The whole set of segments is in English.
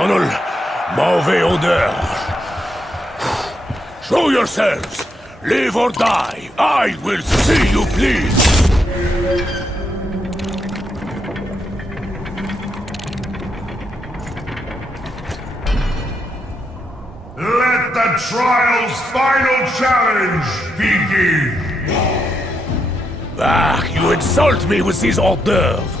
tunnel. Mauvais odeur. Show yourselves. Live or die. I will see you please. Let the trial's final challenge begin! Ah, you insult me with these hors d'oeuvres.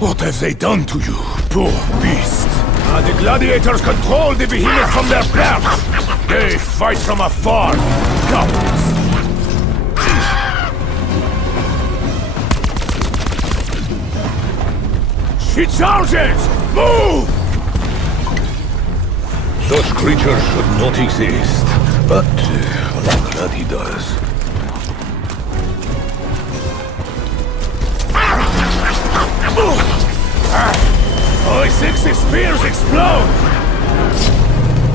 What have they done to you, poor beast? The gladiators control the behemoth from their birth. They fight from afar, cowards. She charges! Move! Such creatures should not exist, but I'm glad he does. I think the spears explode!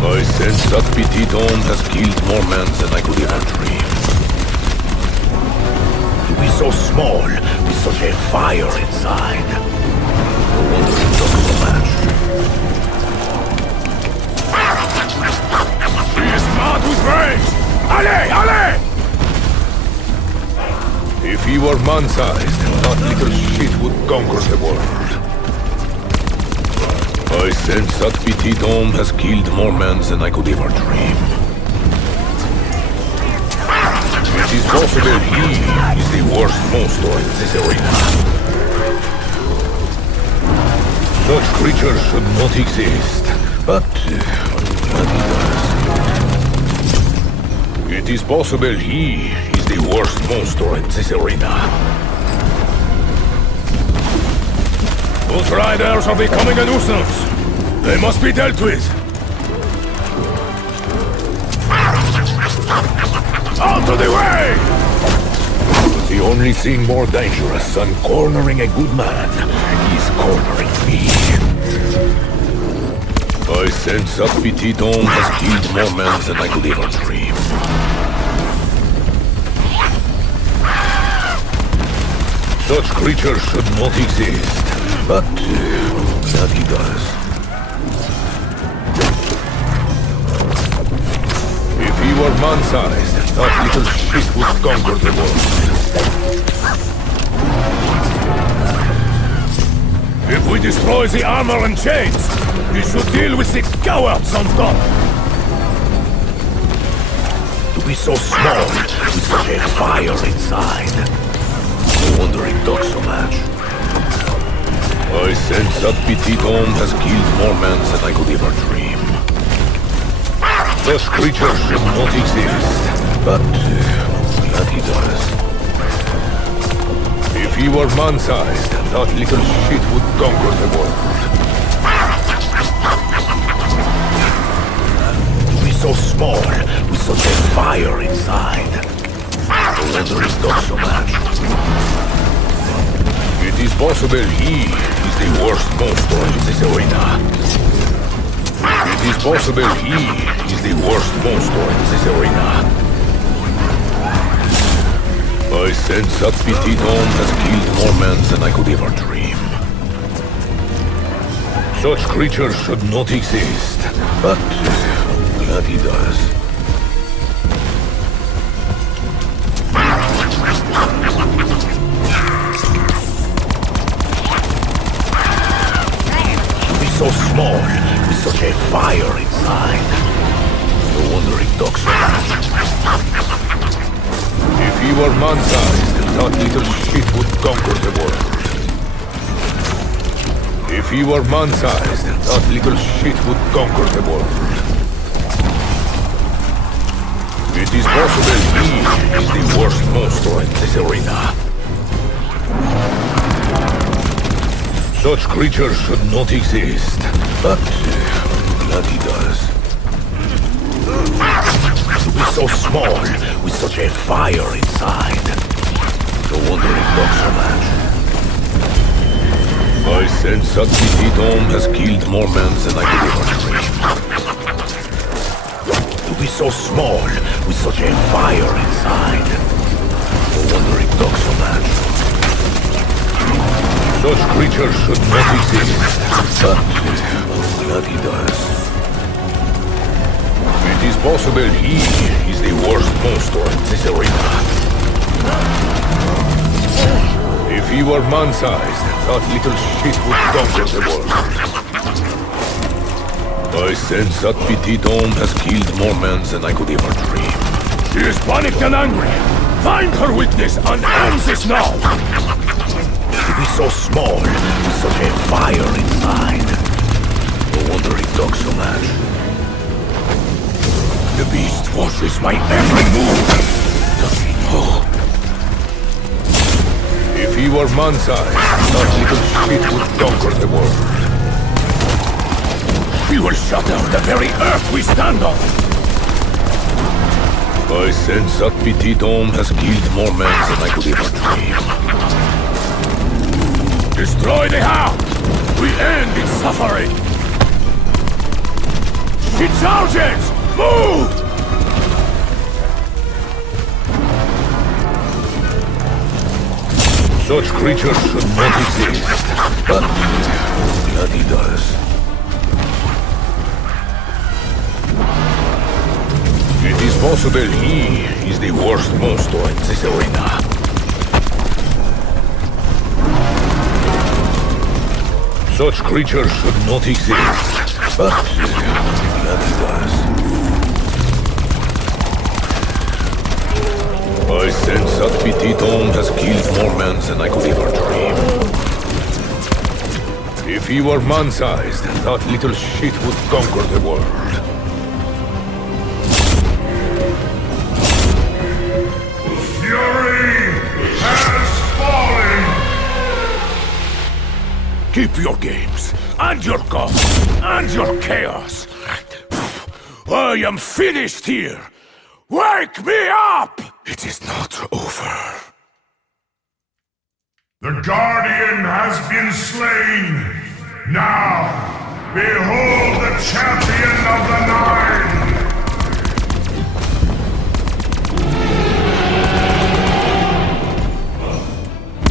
I sense that petit homme has killed more men than I could ever dream. To be so small, with such a fire inside. No wonder it took so much. He is mad with rage! Allez! Allez! If he were man-sized, that little shit would conquer the world. I sense that petit homme has killed more men than I could ever dream. It is possible he is the worst monster in this arena. Such creatures should not exist, but I'm glad he does. It is possible he is the worst monster in this arena. Outriders are becoming a nuisance. They must be dealt with. of the way! But the only thing more dangerous than cornering a good man is cornering me. I sense that Petit Homme has killed more men than I could ever dream. Such creatures should not exist, but that he does. If he were man-sized, that little shit would conquer the world. If we destroy the armor and chains, we should deal with the cowards on top. To be so small, with such a fire inside. No wonder it talks so much. I sense that Petit Homme has killed more men than I could ever dream. Such creatures should not exist, but that he does. If he were man-sized, that little shit would conquer the world. To be so small, with such a fire inside. No wonder it talks so much. It is possible he is the worst monster in this arena. It is possible he is the worst monster in this arena. I sense that Petit Homme has killed more men than I could ever dream. Such creatures should not exist, but that he does. So small, with such a fire inside. No wonder it talks so much. If he were man-sized, that little shit would conquer the world. If he were man-sized, that little shit would conquer the world. It is possible he is the worst monster in this arena. Such creatures should not exist, but that he does. To be so small, with such a fire inside. No wonder it talks so much. I sense that Petit Homme has killed more men than I could ever dream. To be so small, with such a fire inside. No wonder it talks so much. Such creatures should not exist, but that he does. It is possible he is the worst monster in this arena. If he were man-sized, that little shit would conquer the world. I sense that Petit Homme has killed more men than I could ever dream. She is panicked and angry. Find her weakness and end this now! To be so small, with such a fire inside. No wonder it talks so much. The beast watches my every move. Does he know? If he were man-sized, that little shit would conquer the world. He will shatter the very earth we stand on. I sense that Petit Homme has killed more men than I could ever dream. Destroy the hound! We end its suffering! She charges! Move! Such creatures should not exist, but that he does. It is possible he is the worst monster in this arena. Such creatures should not exist, but that he does. I sense that Petit Homme has killed more men than I could ever dream. If he were man-sized, that little shit would conquer the world. Fury has fallen! Keep your games, and your gods, and your chaos. I am finished here. Wake me up! It is not over. The Guardian has been slain. Now, behold the champion of the Nine!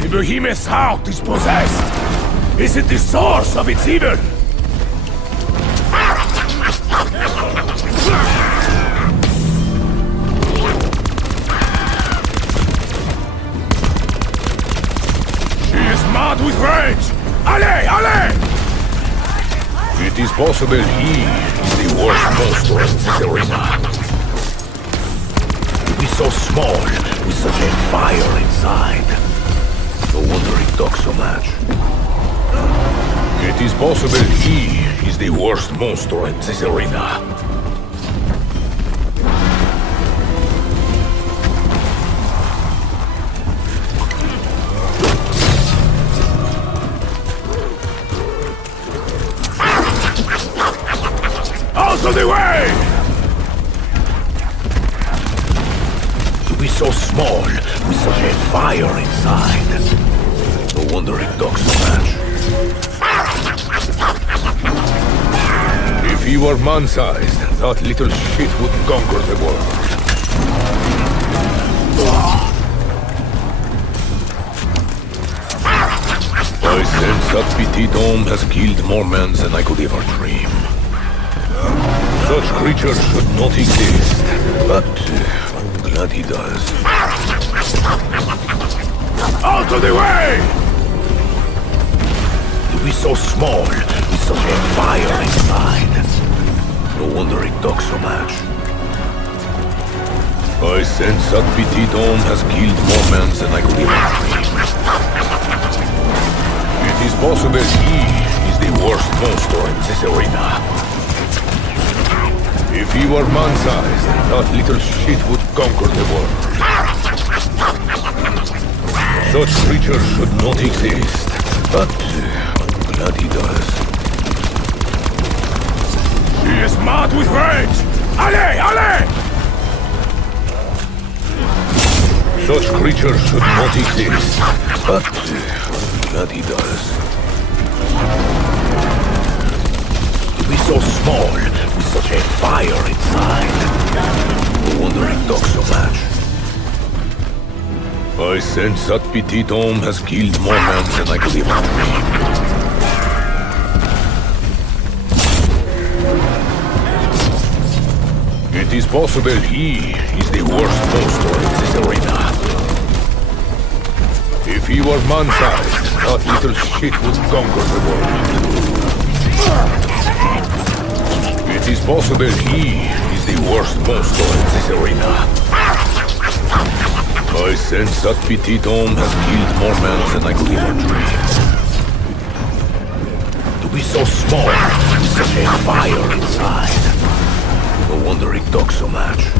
The behemoth's heart is possessed. Is it the source of its evil? She is mad with rage! Allez, allez! It is possible he is the worst monster in this arena. To be so small, with such a fire inside. No wonder it talks so much. It is possible he is the worst monster in this arena. Out of the way! To be so small, with such a fire inside. No wonder it talks so much. If he were man-sized, that little shit would conquer the world. I sense that petite homme has killed more men than I could ever dream. Such creatures should not exist, but I'm glad he does. Out of the way! To be so small, with such a fire inside. No wonder it talks so much. I sense that petite homme has killed more men than I could ever dream. It is possible he is the worst monster in this arena. If he were man-sized, that little shit would conquer the world. Such creatures should not exist, but I'm glad he does. He is mad with rage! Allez, allez! Such creatures should not exist, but I'm glad he does. To be so small, with such a fire inside. No wonder it talks so much. I sense that petite homme has killed more men than I could even dream. It is possible he is the worst monster in this arena. If he were man-sized, that little shit would conquer the world. It is possible he is the worst monster in this arena. I sense that petite homme has killed more men than I could ever dream. To be so small, with such a fire inside. No wonder it talks so much.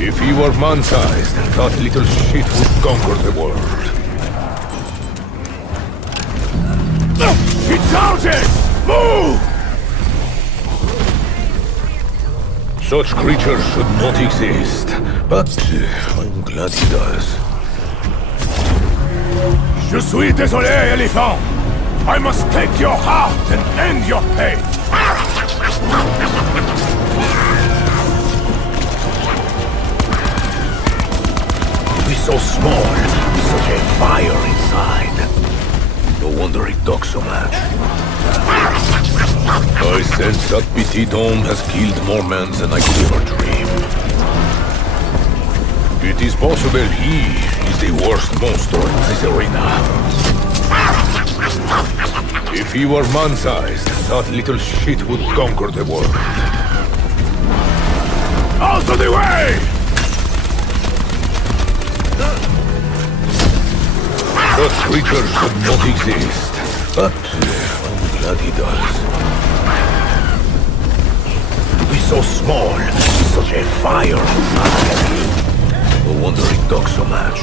If he were man-sized, that little shit would conquer the world. He charges! Move! Such creatures should not exist, but I'm glad he does. Je suis désolé, éléphant. I must take your heart and end your pain. To be so small, with such a fire inside. No wonder it talks so much. I sense that petite homme has killed more men than I could ever dream. It is possible he is the worst monster in this arena. If he were man-sized, that little shit would conquer the world. Out of the way! Such creatures should not exist, but I'm glad he does. To be so small, with such a fire inside. No wonder it talks so much.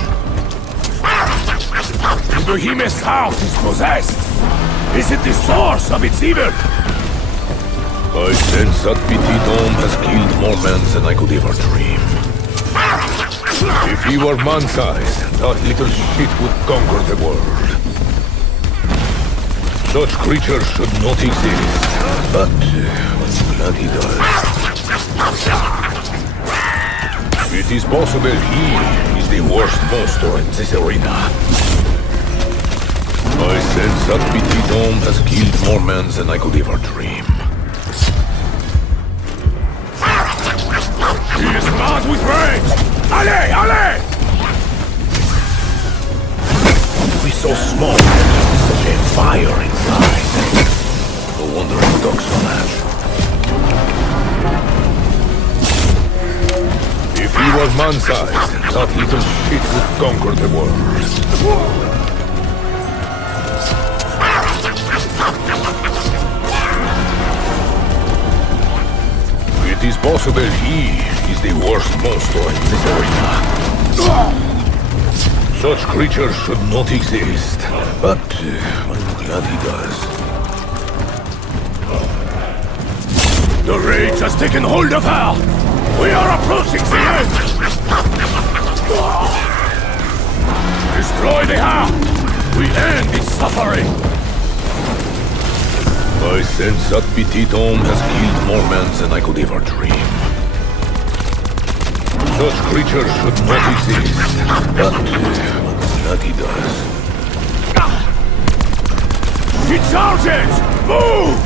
The behemoth's house is possessed. Is it the source of its evil? I sense that petit homme has killed more men than I could ever dream. If he were man-sized, that little shit would conquer the world. Such creatures should not exist, but I'm glad he does. It is possible he is the worst monster in this arena. I sense that petit homme has killed more men than I could ever dream. He is mad with rage! Allez, allez! We're so small, such a fire inside. No wonder it talks so much. If he was man-sized, that little shit would conquer the world. It is possible he is the worst monster in this arena. Such creatures should not exist, but I'm glad he does. The rage has taken hold of her! We are approaching the end! Destroy the heart! We end its suffering! I sense that petit homme has killed more men than I could ever dream. Such creatures should not exist, but I'm glad he does. He charges! Move!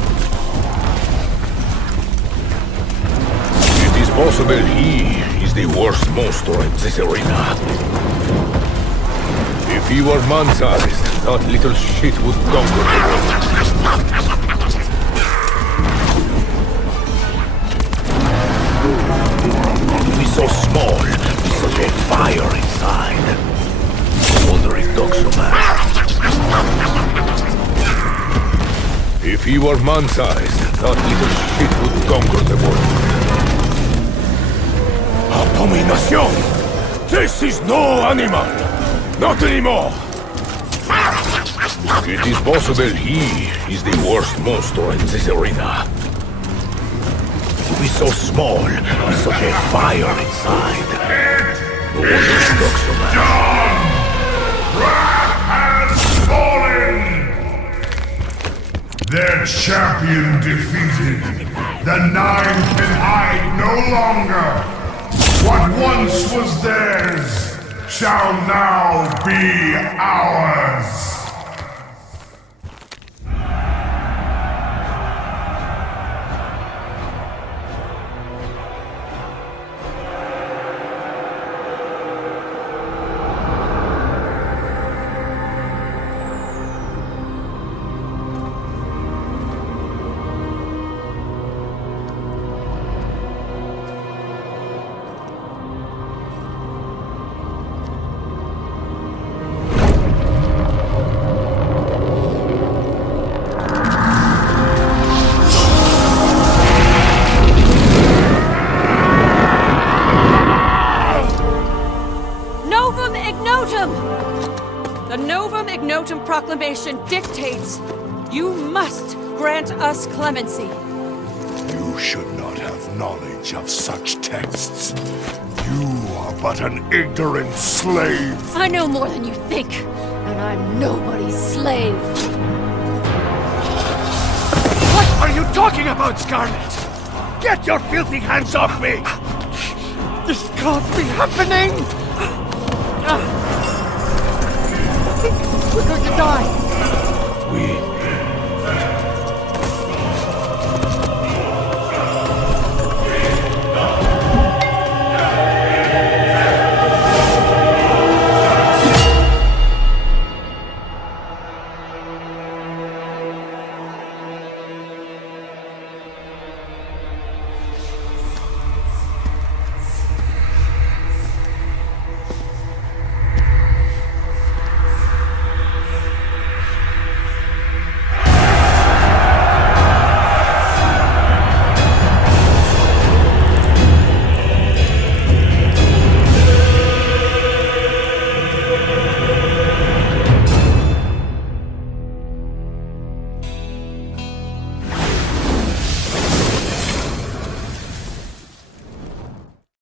It is possible he is the worst monster in this arena. If he were man-sized, that little shit would conquer the world. So small, with such a fire inside. No wonder it talks so much. If he were man-sized, that little shit would conquer the world. Abomination! This is no animal! Not anymore! It is possible he is the worst monster in this arena. We're so small, with such a fire inside. No wonder it talks so much. Done! Wrath has fallen! Their champion defeated. The Nine can hide no longer. What once was theirs shall now be ours. The Novum Ignotum Proclamation dictates you must grant us clemency. You should not have knowledge of such texts. You are but an ignorant slave. I know more than you think, and I'm nobody's slave. What are you talking about, Scarlet? Get your filthy hands off me! This can't be happening! I think we're going to die. We